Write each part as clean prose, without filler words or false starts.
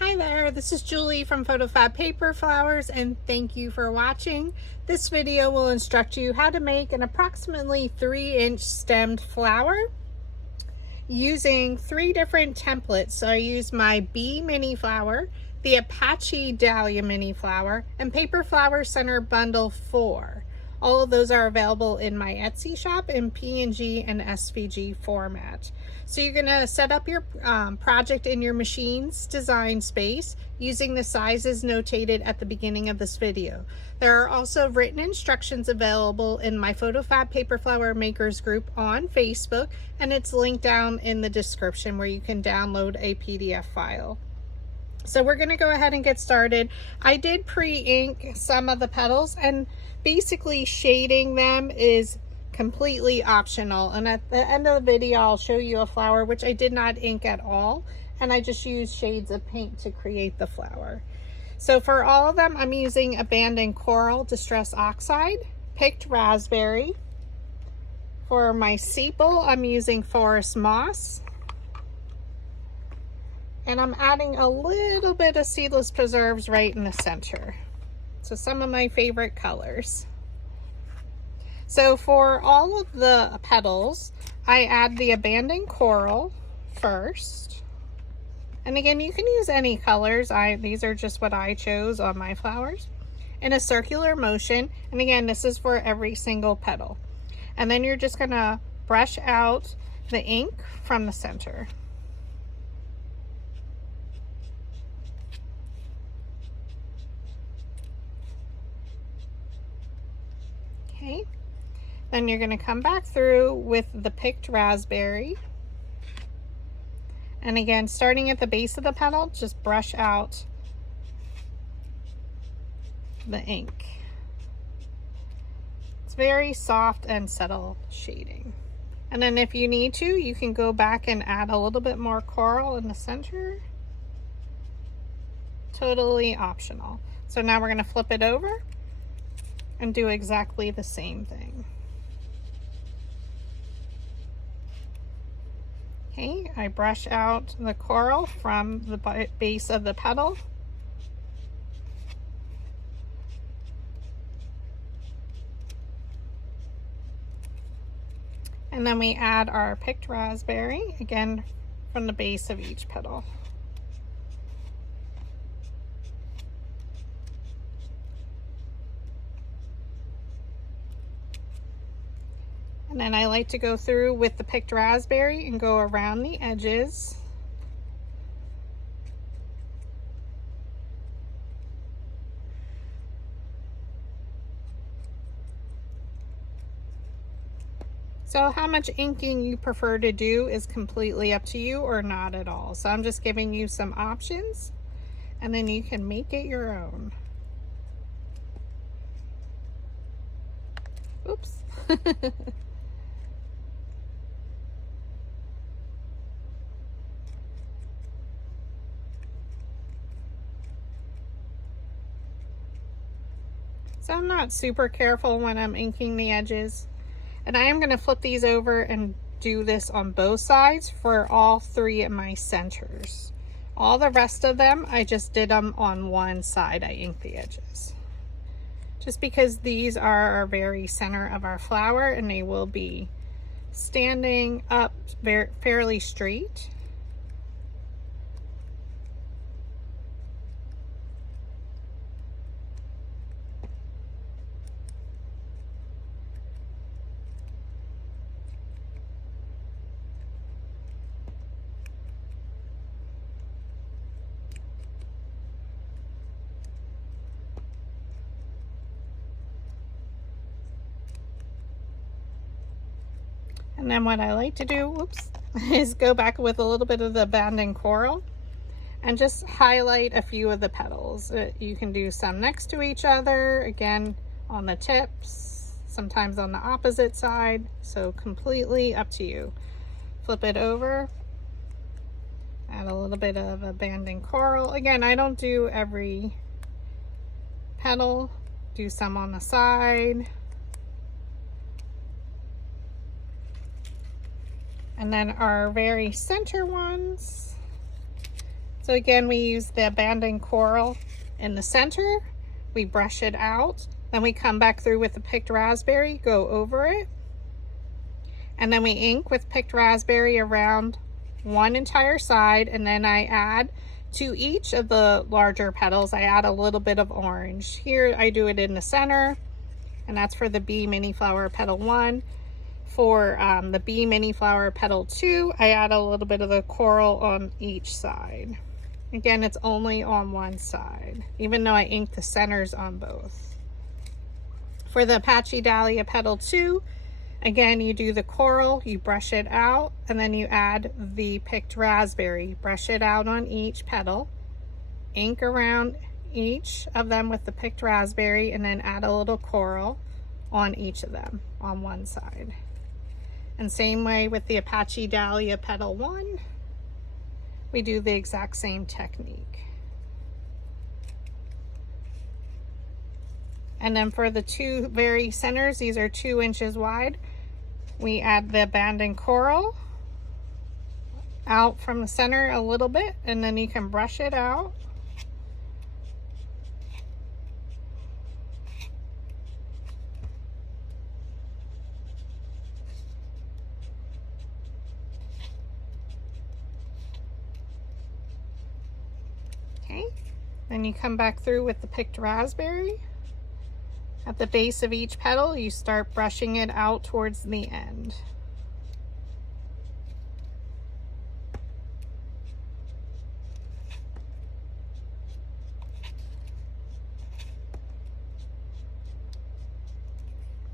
Hi there, this is Julie from PhotoFabPaperFlowers and thank you for watching. This video will instruct you how to make an approximately 3-inch stemmed flower using 3 different templates. So I use my Bee mini flower, the Apache Dahlia mini flower, and Paper Flower Center Bundle 4. All of those are available in my Etsy shop in PNG and SVG format. So you're going to set up your project in your machine's design space using the sizes notated at the beginning of this video. There are also written instructions available in my PhotoFab Paper Flower Makers group on Facebook, and it's linked down in the description where you can download a PDF file. So we're going to go ahead and get started. I did pre-ink some of the petals, and basically shading them is completely optional. And at the end of the video, I'll show you a flower which I did not ink at all, and I just used shades of pink to create the flower. So for all of them, I'm using Abandoned Coral Distress Oxide, Picked Raspberry. For my sepal, I'm using Forest Moss. And I'm adding a little bit of Seedless Preserves right in the center. So some of my favorite colors. So for all of the petals, I add the Abandoned Coral first. And again, you can use any colors. These are just what I chose on my flowers. In a circular motion. And again, this is for every single petal. And then you're just gonna brush out the ink from the center. Okay, then you're going to come back through with the Picked Raspberry. And again, starting at the base of the petal, just brush out the ink. It's very soft and subtle shading. And then if you need to, you can go back and add a little bit more coral in the center. Totally optional. So now we're going to flip it over and do exactly the same thing. Okay, I brush out the coral from the base of the petal. And then we add our Picked Raspberry, again from the base of each petal. And then I like to go through with the Picked Raspberry and go around the edges. So how much inking you prefer to do is completely up to you, or not at all. So I'm just giving you some options, and then you can make it your own. Oops. So I'm not super careful when I'm inking the edges. And I am going to flip these over and do this on both sides for all 3 of my centers. All the rest of them, I just did them on one side. I inked the edges. Just because these are our very center of our flower, and they will be standing up fairly straight. And then what I like to do, whoops, is go back with a little bit of the Abandoned Coral and just highlight a few of the petals. You can do some next to each other, again on the tips, sometimes on the opposite side, so completely up to you. Flip it over, add a little bit of Abandoned Coral. Again, I don't do every petal, do some on the side. And then our very center ones, So again, we use the abandoned coral in the center, we brush it out, then we come back through with the picked raspberry, go over it, and then we ink with picked raspberry around one entire side, and then I add to each of the larger petals, I add a little bit of orange. Here I do it in the center, and that's for the bee mini flower petal 1. For the bee mini flower petal 2, I add a little bit of the coral on each side. Again, it's only on one side, even though I inked the centers on both. For the Apache Dahlia petal 2, again, you do the coral, you brush it out, and then you add the picked raspberry. Brush it out on each petal, ink around each of them with the picked raspberry, and then add a little coral on each of them on one side. And same way with the Apache Dahlia petal 1, we do the exact same technique. And then for the two very centers, these are 2 inches wide, we add the abandoned coral out from the center a little bit, and then you can brush it out. Okay, then you come back through with the picked raspberry. At the base of each petal, you start brushing it out towards the end.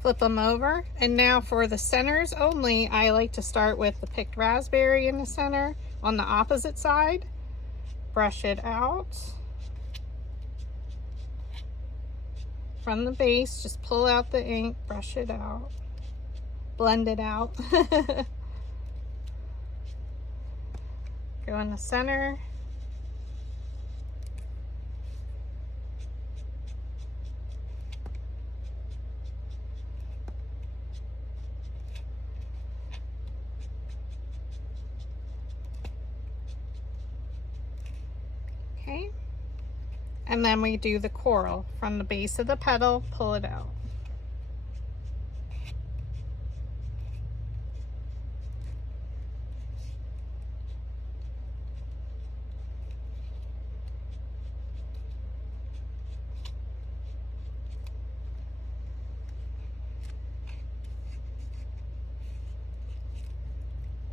Flip them over, and now for the centers only, I like to start with the picked raspberry in the center. On the opposite side, brush it out. From the base, just pull out the ink, brush it out, blend it out. Go in the center. Okay. And then we do the coral from the base of the petal, pull it out.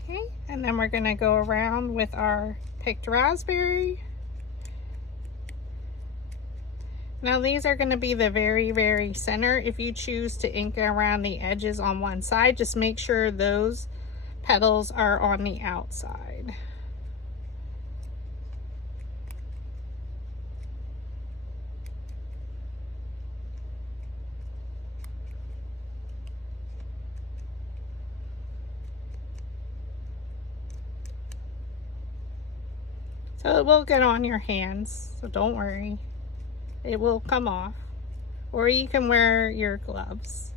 Okay, and then we're going to go around with our picked raspberry. Now these are going to be the very, very center. If you choose to ink around the edges on one side, just make sure those petals are on the outside. So it will get on your hands, so don't worry. It will come off, or you can wear your gloves.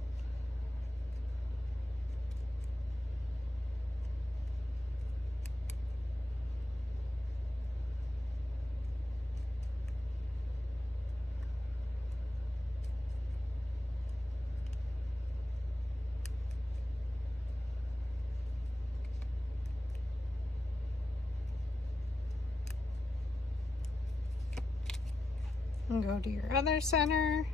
And go to your other center.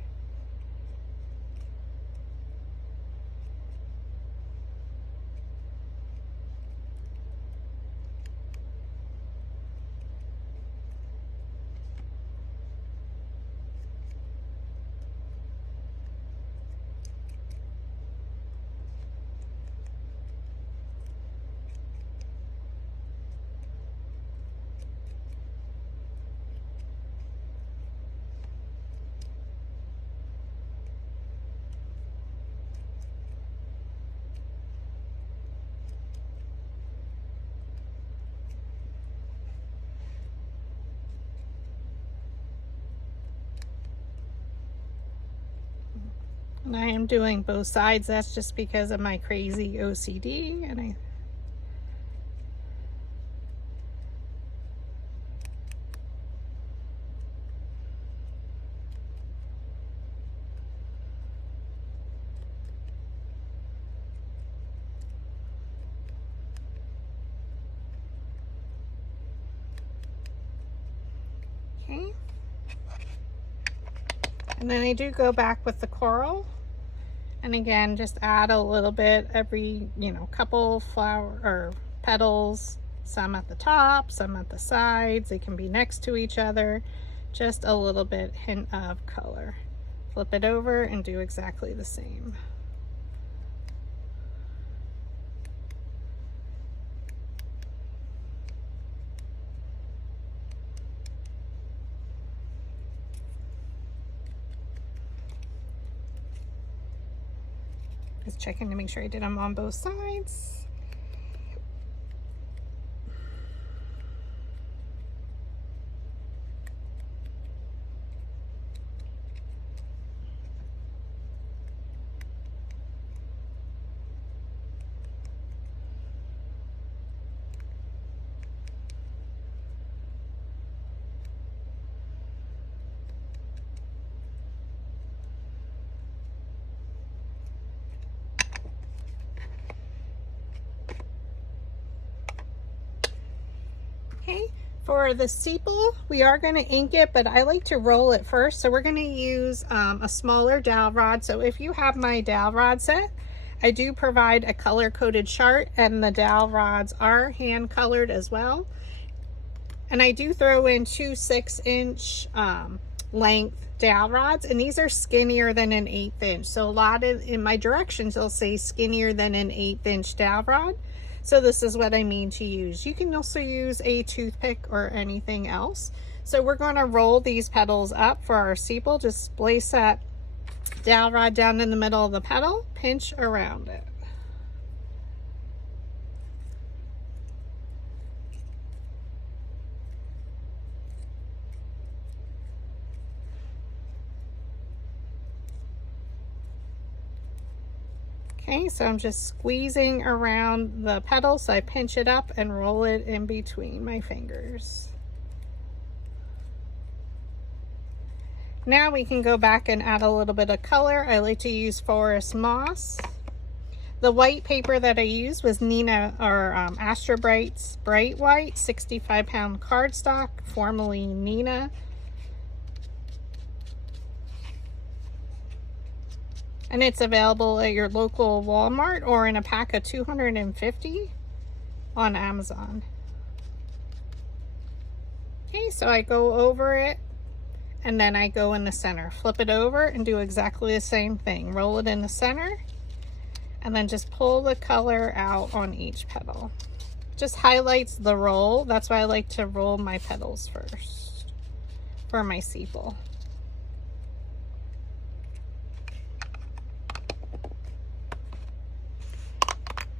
And I am doing both sides. That's just because of my crazy OCD, and Okay. And then I do go back with the coral. And again, just add a little bit every, couple flower or petals, some at the top, some at the sides. They can be next to each other. Just a little bit hint of color. Flip it over and do exactly the same. Just checking to make sure I did them on both sides. Okay, for the sepal, we are going to ink it, but I like to roll it first. So we're going to use a smaller dowel rod. So if you have my dowel rod set, I do provide a color-coded chart, and the dowel rods are hand-colored as well. And I do throw in two 6-inch length dowel rods, and these are skinnier than an 1/8 inch. So a lot of, in my directions, they'll say skinnier than an 1/8 inch dowel rod. So this is what I mean to use. You can also use a toothpick or anything else. So we're going to roll these petals up for our sepal. Just place that dowel rod down in the middle of the petal, pinch around it. Okay, so I'm just squeezing around the petal, so I pinch it up and roll it in between my fingers. Now we can go back and add a little bit of color. I like to use forest moss. The white paper that I used was Nina or Astra Bright's Bright White 65-pound cardstock, formerly Nina. And it's available at your local Walmart or in a pack of 250 on Amazon. Okay, so I go over it and then I go in the center. Flip it over and do exactly the same thing. Roll it in the center and then just pull the color out on each petal. Just highlights the roll. That's why I like to roll my petals first for my sepal.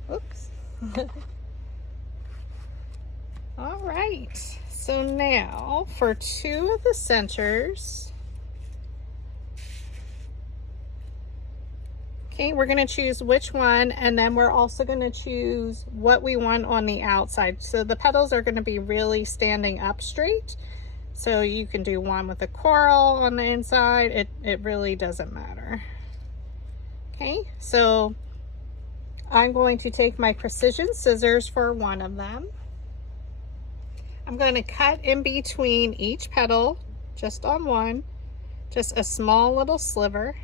Oops. All right, so now for two of the centers, okay, we're going to choose which one, and then we're also going to choose what we want on the outside. So the petals are going to be really standing up straight. So you can do one with a coral on the inside. It really doesn't matter. Okay, so I'm going to take my precision scissors for one of them. I'm going to cut in between each petal, just on one, just a small little sliver.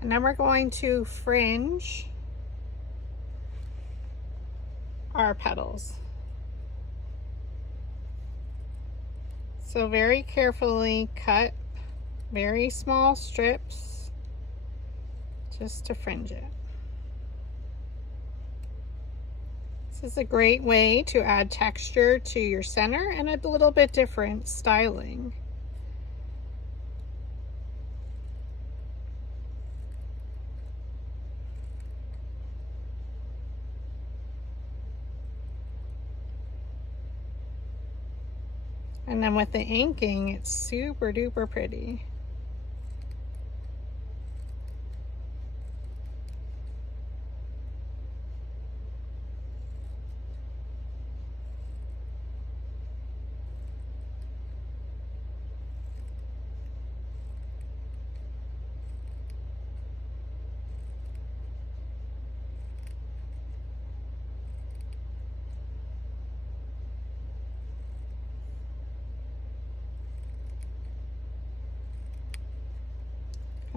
And then we're going to fringe our petals. So very carefully cut very small strips just to fringe it. This is a great way to add texture to your center and a little bit different styling. And then with the inking, it's super duper pretty.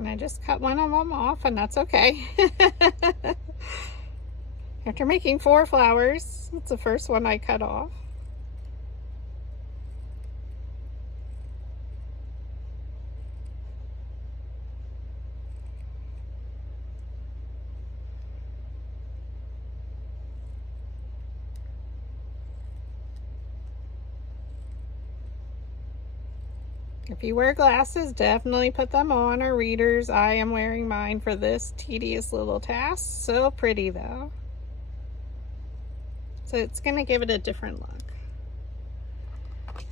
And I just cut one of them off, and that's okay. After making 4 flowers, it's the first one I cut off. If you wear glasses, definitely put them on, or readers. I am wearing mine for this tedious little task. So pretty though. So it's gonna give it a different look.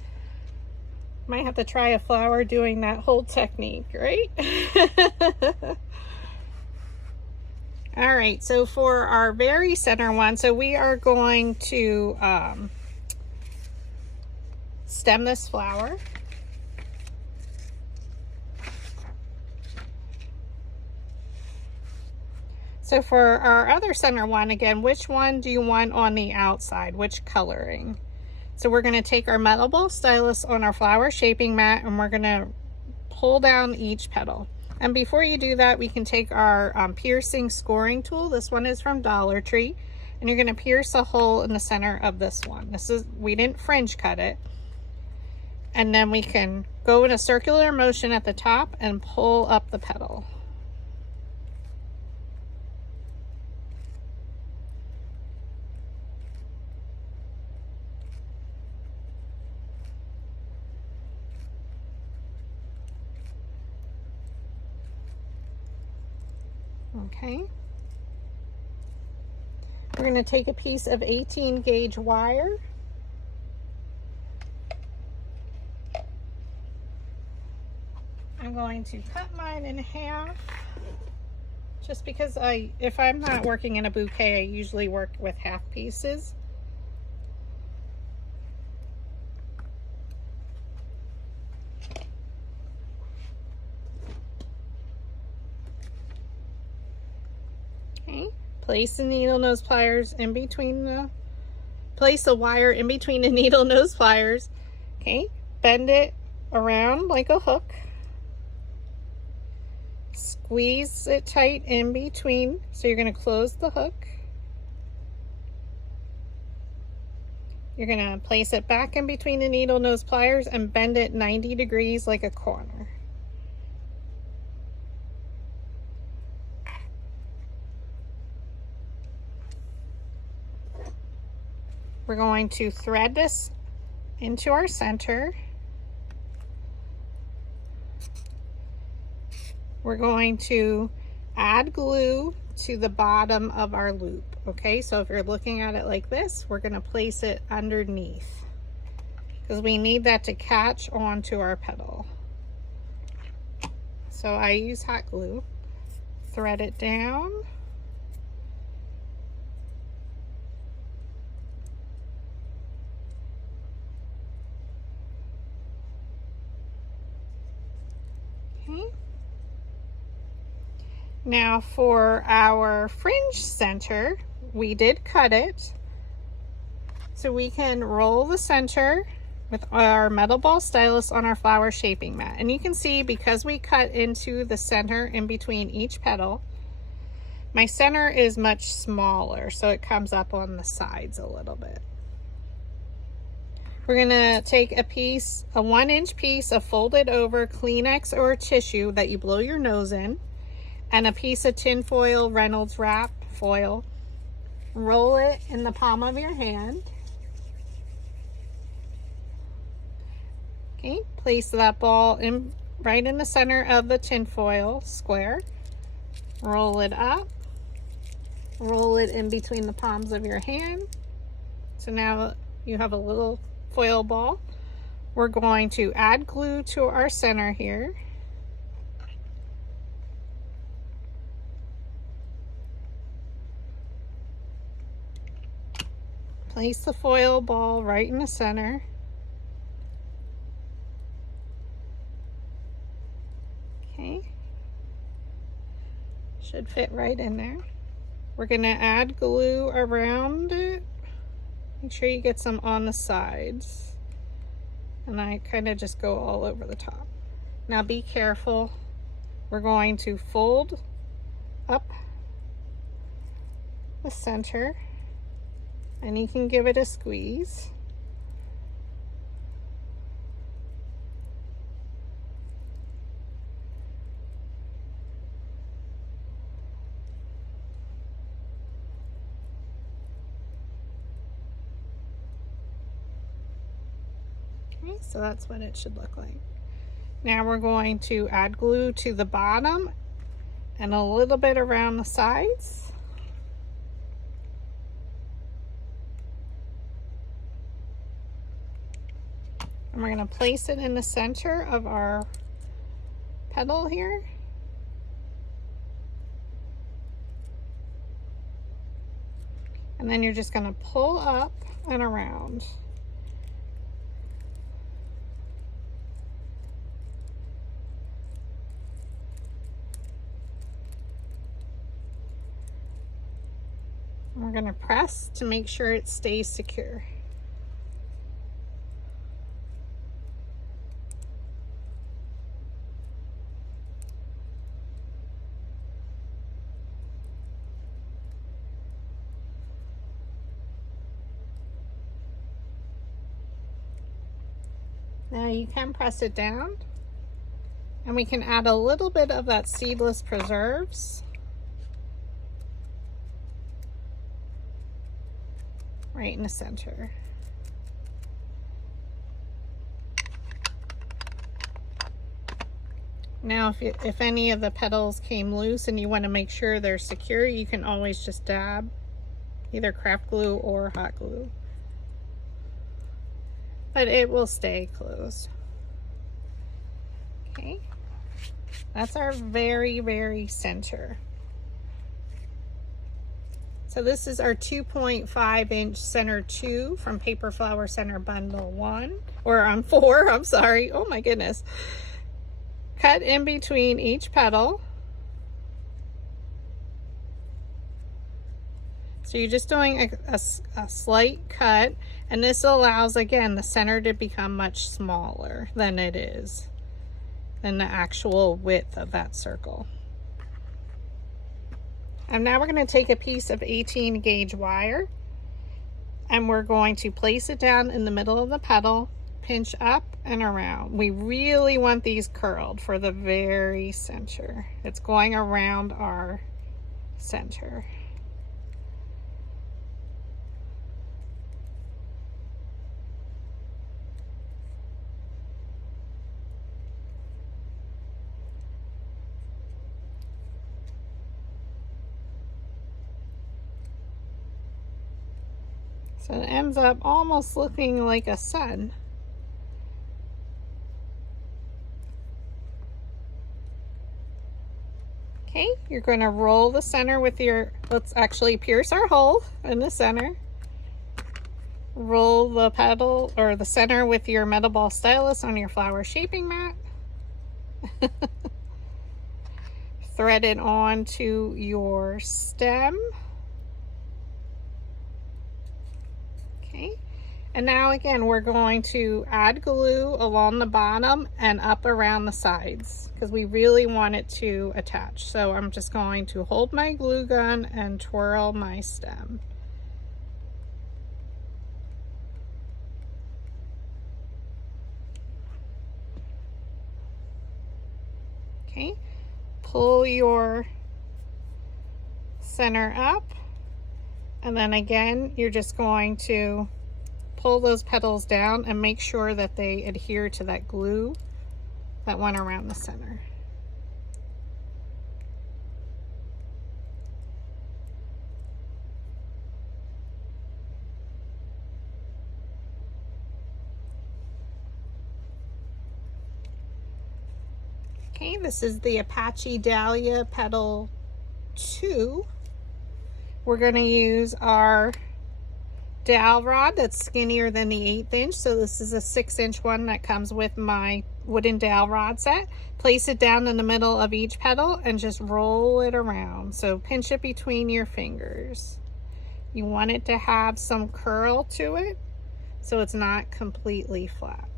Might have to try a flower doing that whole technique, right? All right, so for our very center one, so we are going to stem this flower. So for our other center one, again, which one do you want on the outside? Which coloring? So we're going to take our metal ball stylus on our flower shaping mat, and we're going to pull down each petal. And before you do that, we can take our piercing scoring tool. This one is from Dollar Tree, and you're going to pierce a hole in the center of this one. We didn't fringe cut it. And then we can go in a circular motion at the top and pull up the petal. Okay. We're going to take a piece of 18 gauge wire. I'm going to cut mine in half, just because if I'm not working in a bouquet, I usually work with half pieces. Okay, place the needle nose pliers in between place the wire in between the needle nose pliers. Okay, bend it around like a hook. Squeeze it tight in between, so you're going to close the hook. You're going to place it back in between the needle nose pliers and bend it 90 degrees like a corner. We're going to thread this into our center. We're going to add glue to the bottom of our loop. Okay, so if you're looking at it like this, we're going to place it underneath, because we need that to catch onto our petal. So I use hot glue. Thread it down. Okay. Now for our fringe center, we did cut it. So we can roll the center with our metal ball stylus on our flower shaping mat. And you can see, because we cut into the center in between each petal, my center is much smaller, so it comes up on the sides a little bit. We're gonna take a 1-inch piece of folded over Kleenex or tissue that you blow your nose in, and a piece of tin foil, Reynolds wrap foil. Roll it in the palm of your hand. Okay, place that ball right in the center of the tin foil square. Roll it up. Roll it in between the palms of your hand. So now you have a little foil ball. We're going to add glue to our center here. Place the foil ball right in the center. Okay. Should fit right in there. We're going to add glue around it. Make sure you get some on the sides. And I kind of just go all over the top. Now be careful we're going to fold up the center, and you can give it a squeeze. Okay, so that's what it should look like. Now we're going to add glue to the bottom and a little bit around the sides. And we're going to place it in the center of our petal here. And then you're just going to pull up and around. And we're going to press to make sure it stays secure. Now you can press it down, and we can add a little bit of that seedless preserves right in the center. Now if any of the petals came loose and you want to make sure they're secure, you can always just dab either craft glue or hot glue. But it will stay closed. Okay, that's our very, very center. So this is our 2.5 inch center 2 from Paper Flower Center Bundle 1, or 4, I'm sorry. Oh my goodness. Cut in between each petal. So you're just doing a slight cut, and this allows, again, the center to become much smaller than it is, than the actual width of that circle. And now we're going to take a piece of 18 gauge wire, and we're going to place it down in the middle of the petal, pinch up and around. We really want these curled for the very center. It's going around our center. So it ends up almost looking like a sun. Okay, you're going to roll the center with your, let's actually pierce our hole in the center. Roll the petal or the center with your metal ball stylus on your flower shaping mat. Thread it onto your stem. Okay, and now again we're going to add glue along the bottom and up around the sides because we really want it to attach. So I'm just going to hold my glue gun and twirl my stem. Okay, pull your center up, and then again you're just going to pull those petals down and make sure that they adhere to that glue that went around the center. Okay, this is the Apache Dahlia Petal 2. We're going to use our dowel rod that's skinnier than the 1/8 inch. So this is a 6-inch one that comes with my wooden dowel rod set. Place it down in the middle of each petal and just roll it around. So pinch it between your fingers. You want it to have some curl to it so it's not completely flat.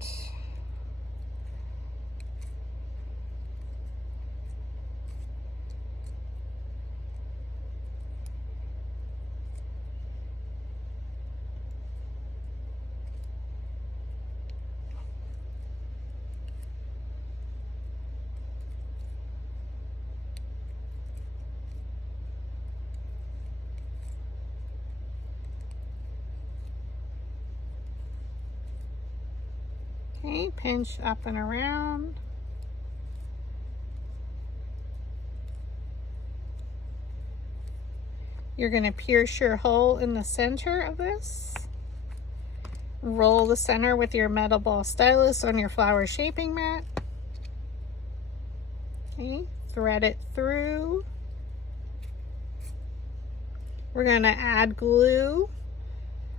Okay, pinch up and around. You're going to pierce your hole in the center of this. Roll the center with your metal ball stylus on your flower shaping mat. Okay, thread it through. We're going to add glue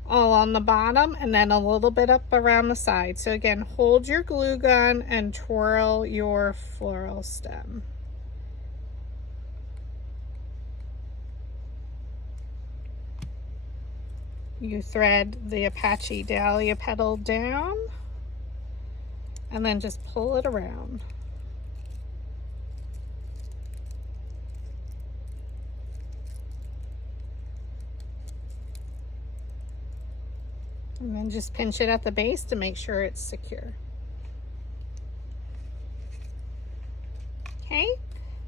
all on the bottom and then a little bit up around the side. So again, hold your glue gun and twirl your floral stem. You thread the Apache Dahlia petal down and then just pull it around. And then just pinch it at the base to make sure it's secure. Okay,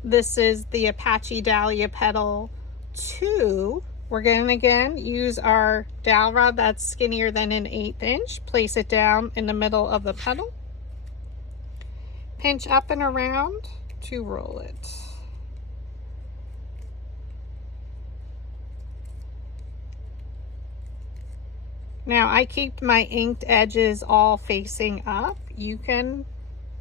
this is the Apache Dahlia petal 2. We're going to again use our dowel rod that's skinnier than an 1/8 inch. Place it down in the middle of the petal. Pinch up and around to roll it. Now I keep my inked edges all facing up. You can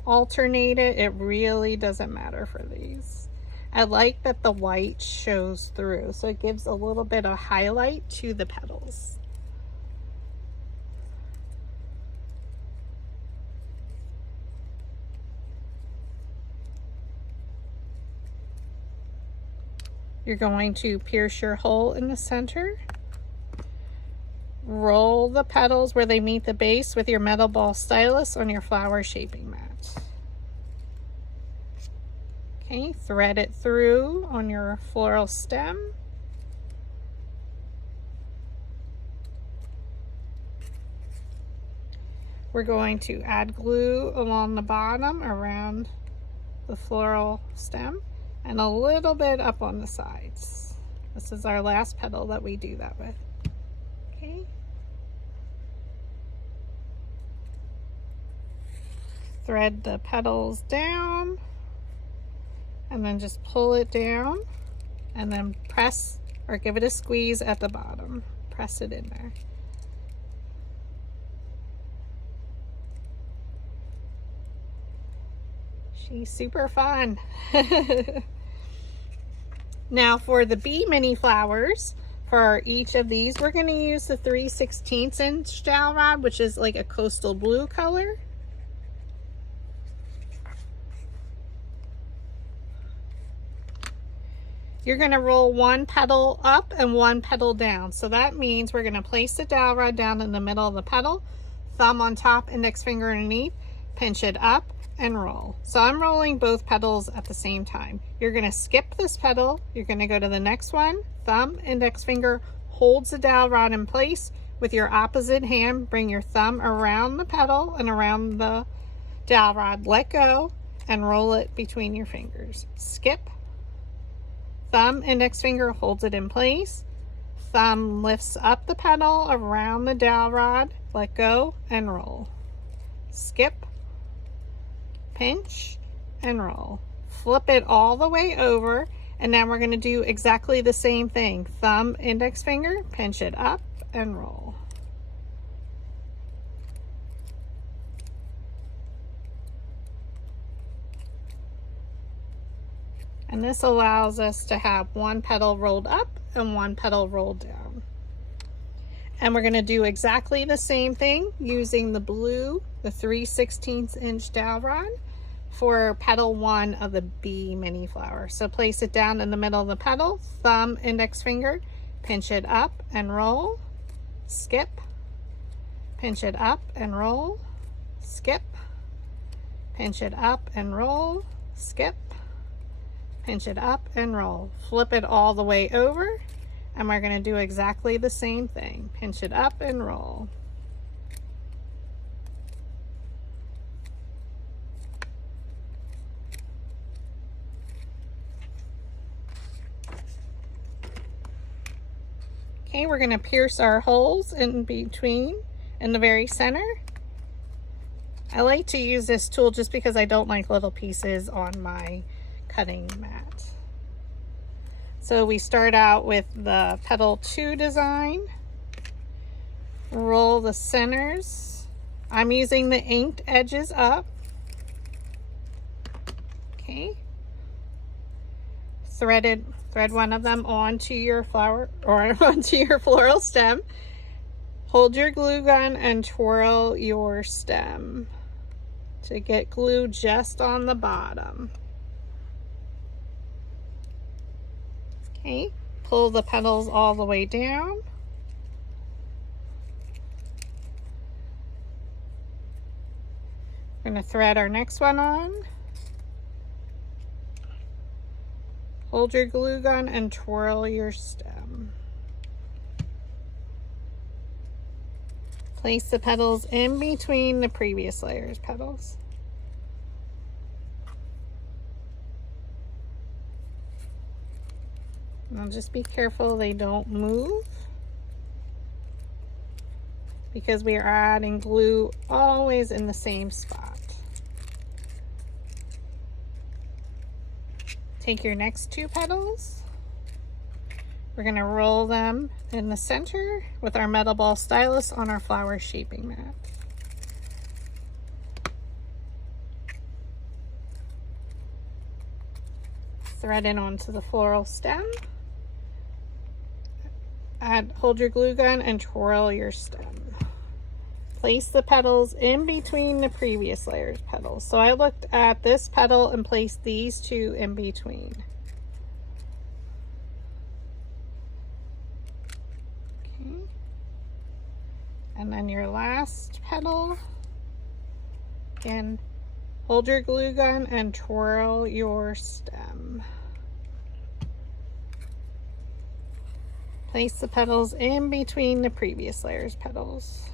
alternate it. It really doesn't matter for these. I like that the white shows through, so it gives a little bit of highlight to the petals. You're going to pierce your hole in the center. Roll the petals where they meet the base with your metal ball stylus on your flower shaping mat. Okay, thread it through on your floral stem. We're going to add glue along the bottom around the floral stem and a little bit up on the sides. This is our last petal that we do that with. Okay. Thread the petals down and then just pull it down and then press or give it a squeeze at the bottom. Press it in there. She's super fun. Now for the bee mini flowers, for each of these, we're going to use the 3/16 inch dowel rod, which is like a coastal blue color. You're going to roll one petal up and one petal down. So that means we're going to place the dowel rod down in the middle of the petal, thumb on top, index finger underneath, pinch it up and roll. So I'm rolling both petals at the same time. You're going to skip this petal. You're going to go to the next one, thumb, index finger, holds the dowel rod in place. With your opposite hand, bring your thumb around the petal and around the dowel rod. Let go and roll it between your fingers. Skip. Thumb, index finger holds it in place. Thumb lifts up the petal around the dowel rod. Let go and roll. Skip, pinch, and roll. Flip it all the way over, and now we're going to do exactly the same thing. Thumb, index finger, pinch it up, and roll. And this allows us to have one petal rolled up and one petal rolled down. And we're going to do exactly the same thing using the blue, the 3/16 inch dowel rod for petal 1 of the bee mini flower. So place it down in the middle of the petal, thumb, index finger, pinch it up and roll, skip, pinch it up and roll, skip, pinch it up and roll, skip, pinch it up and roll. Flip it all the way over, and we're going to do exactly the same thing. Pinch it up and roll. Okay, we're going to pierce our holes in between, in the very center. I like to use this tool just because I don't like little pieces on my cutting mat. So we start out with the petal 2 design. Roll the centers. I'm using the inked edges up. Okay. Thread one of them onto your flower or onto your floral stem. Hold your glue gun and twirl your stem to get glue just on the bottom. Okay, pull the petals all the way down. We're going to thread our next one on. Hold your glue gun and twirl your stem. Place the petals in between the previous layer's petals. Now just be careful they don't move, because we are adding glue always in the same spot. Take your next 2 petals. We're going to roll them in the center with our metal ball stylus on our flower shaping mat. Thread it onto the floral stem. Hold your glue gun and twirl your stem. Place the petals in between the previous layer's petals. So I looked at this petal and placed these 2 in between. Okay. And then your last petal, again, hold your glue gun and twirl your stem. Place the petals in between the previous layer's petals.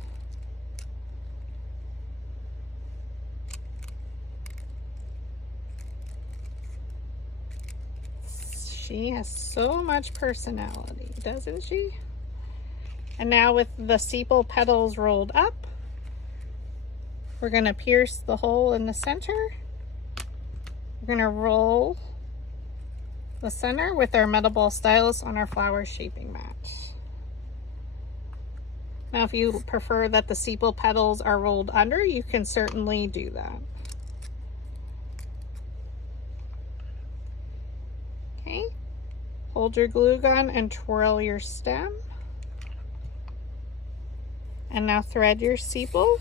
She has so much personality, doesn't she? And now with the sepal petals rolled up, we're going to pierce the hole in the center. We're going to roll the center with our metal ball stylus on our flower shaping mat. Now if you prefer that the sepal petals are rolled under, you can certainly do that. Okay, hold your glue gun and twirl your stem. And now thread your sepal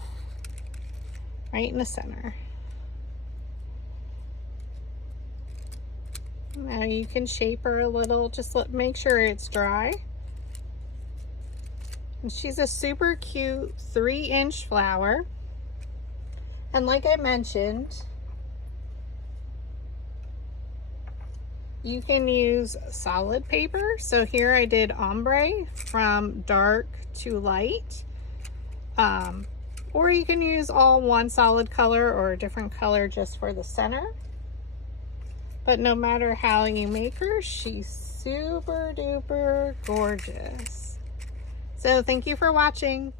right in the center. Now you can shape her a little, just make sure it's dry. And she's a super cute 3-inch flower. And like I mentioned, you can use solid paper. So here I did ombre from dark to light. Or you can use all one solid color or a different color just for the center. But no matter how you make her, she's super duper gorgeous. So thank you for watching.